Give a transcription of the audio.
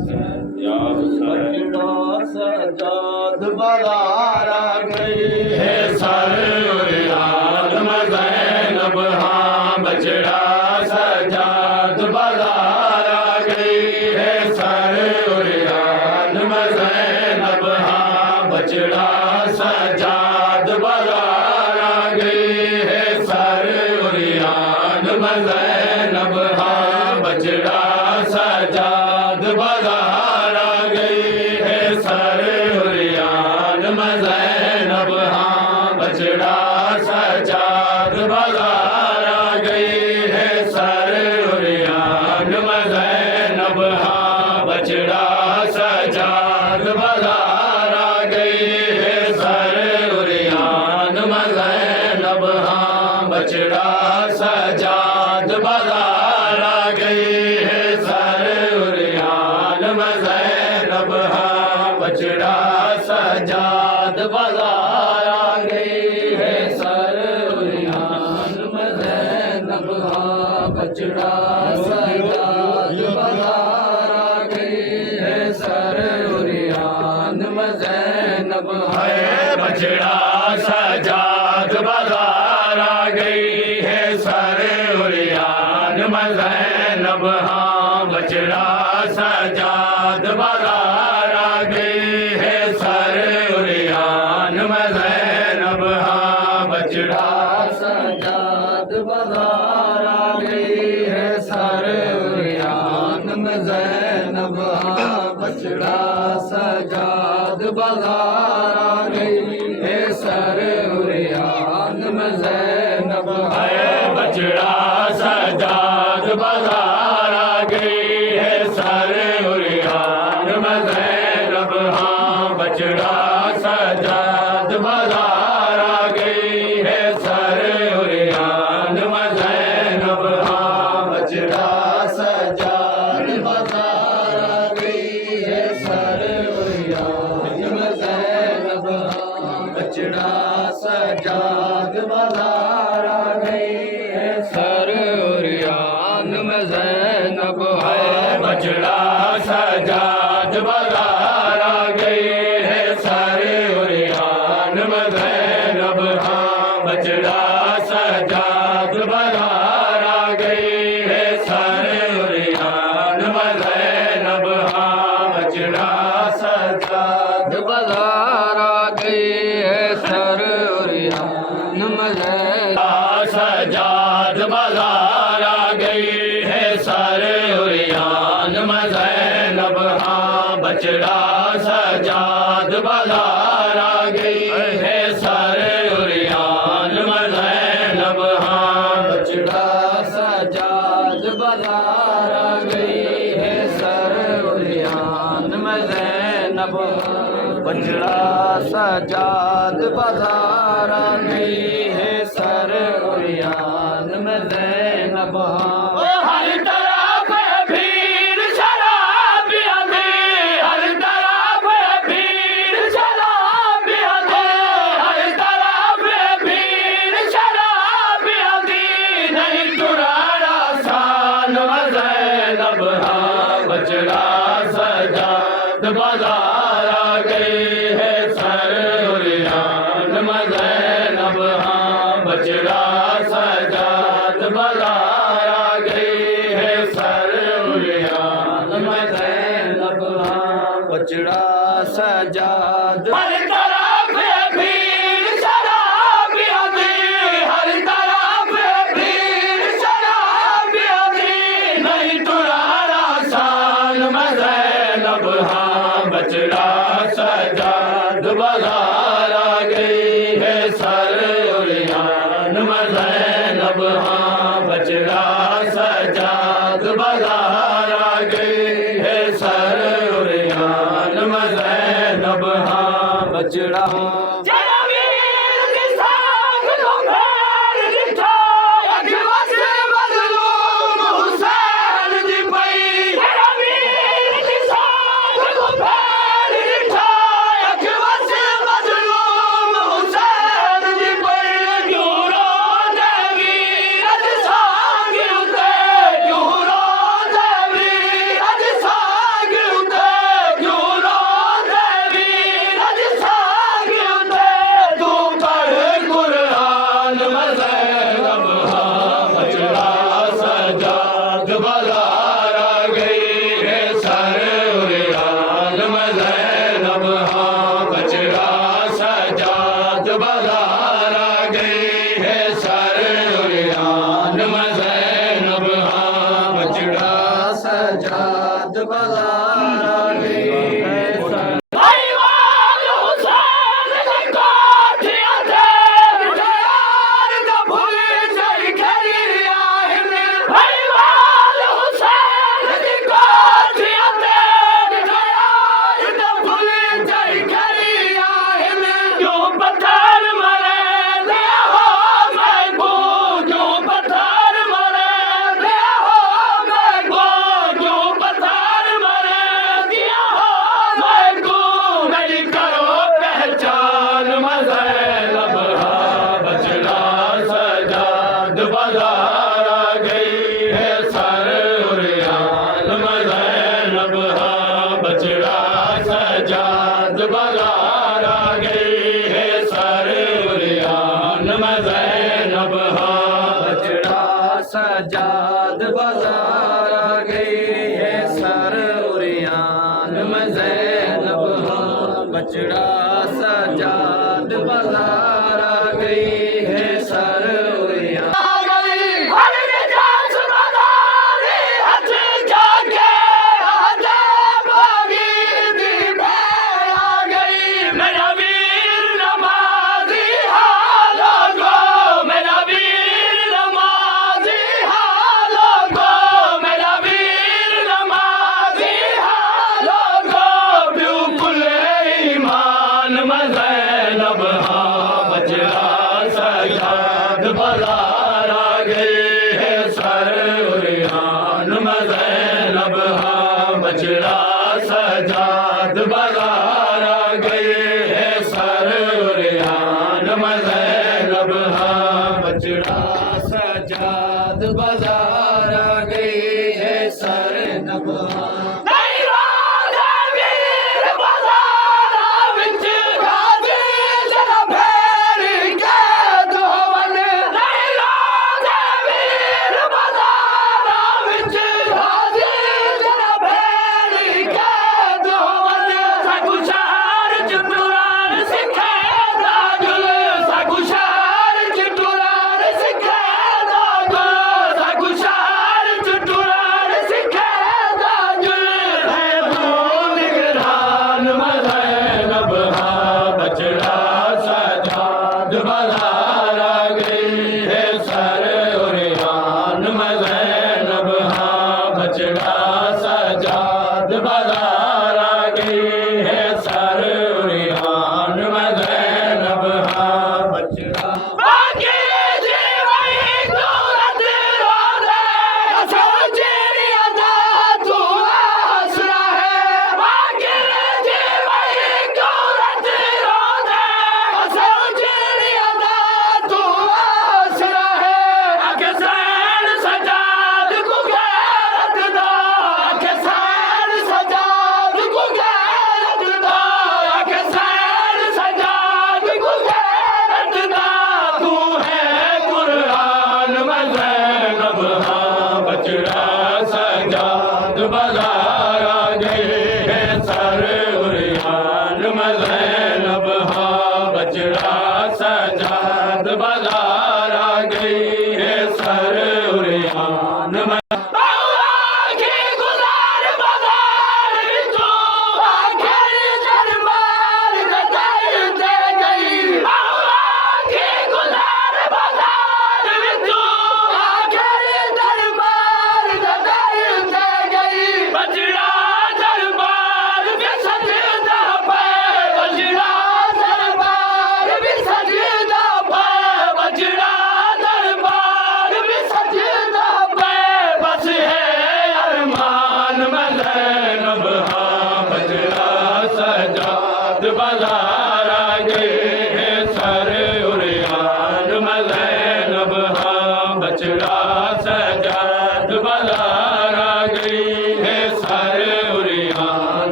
बछड़ा सजाद बाजार आ गई है सरयाद ज़ैनब हाँ बछड़ा सजाद बाजार आ गई है सरयाद ज़ैनब हाँ बछड़ा सजाद बाजार आ गई है सरयाद ज़ैनब हाँ बछड़ा सजाद बाजार आ गई है सरयाद ज़ैनब हाँ बछड़ा सजाद बाजार आ गई है सरयाद ज़ैनब हाँ बछड़ा सजाद बाजार आ गई है सरयाद ज़ैनब हाँ बछड़ा सजाद बाजार आ गई है सरयाद ज़ैनब हाँ बछड़ा सजाद बाजार आ गई है सरयाद ज़ैनब हाँ बछड़ा सजाद बाजार आ गई है सरयाद ज़ैनब है बछड़ा सजाद बाजार आ गई है सरयाद ज़ैनब हाँ बछड़ा सजाद बाजार आ गई है सरयाद ज़ैनब हाँ बछड़ा सजाद बाजार आ गई है सरयाद ज़ैनब हाँ बछड़ा सजाद बाजार आ गई है सरयाद ज़ैनब है बछड़ा सजाद बाजार आ गई है सरयाद ज़ैनब हाँ बछड़ा सजाद बाजार आ गई है सरयाद ज़ैनब हाँ बछड़ा सजाद बाजार आ गई है सरयाद ज़ैनब हाँ बछड़ा सजाद बाजार आ गई है सरयाद ज़ैनब है बछड़ा सजाद बाजार आ गई है सरयाद ज़ैनब हाँ बछड़ा सजाद बाजार आ गई है सरयाद ज़ैनब हाँ बछड़ा सजाद बाजार आ गई है सरयाद सजाद बाजार आ गई है सरयाद ज़ैनब हाँ बछड़ा सजाद बाजार आ गई है सरयाद ज़ैनब हाँ बछड़ा सजाद बाजार आ गई है सरयाद ज़ैनब बछड़ा सजाद बाजार आ गई है सरयाद ज़ैनब हर तरफ भीड़ शराबियां दी हर तरफ भीड़ शराबियां दी हर तरफ भीड़ शराबियां दी नहीं तुरारा शान ज़ैनब हाँ बछड़ा सजाद बाजार आ गई है सरयाद ज़ैनब हाँ बछड़ा सजाद बाजार आ गई है सरयाद ज़ैनब हाँ बछड़ा सजाद हर तरफ भीड़ शराबियां दी हर तरफ भीड़ शराबियां दी नहीं तुरारा शान ज़ैनब हाँ बछड़ा सजाद बाजार आ गई है सरयाद ज़ैनब हाँ बछड़ा सजाद बाजार आ गई है सरयाद ज़ैनब हाँ बछड़ा बाजार आ गई है सर भाईवाल हुसैन की कोठियां ते बिठार दा भूल जाई खरिया है भाईवाल हुसैन की कोठियां ते बिठार दा भूल जाई खरिया है क्यों पत्थर मरे दे हो मैं को क्यों पत्थर मरे दे हो मैं को क्यों पत्थर मरे दिया हो मैं को मेरी करो पहचान मज़ैनब बचड़ा सजाद बाजार आ गई है सर उरियान मज़ैनब बचड़ा सजाद बाजार आ गई है सर उरियान मज़ैनब बचड़ा सजाद बाजार आ गई है सर उरियान में ज़ैनब बचड़ा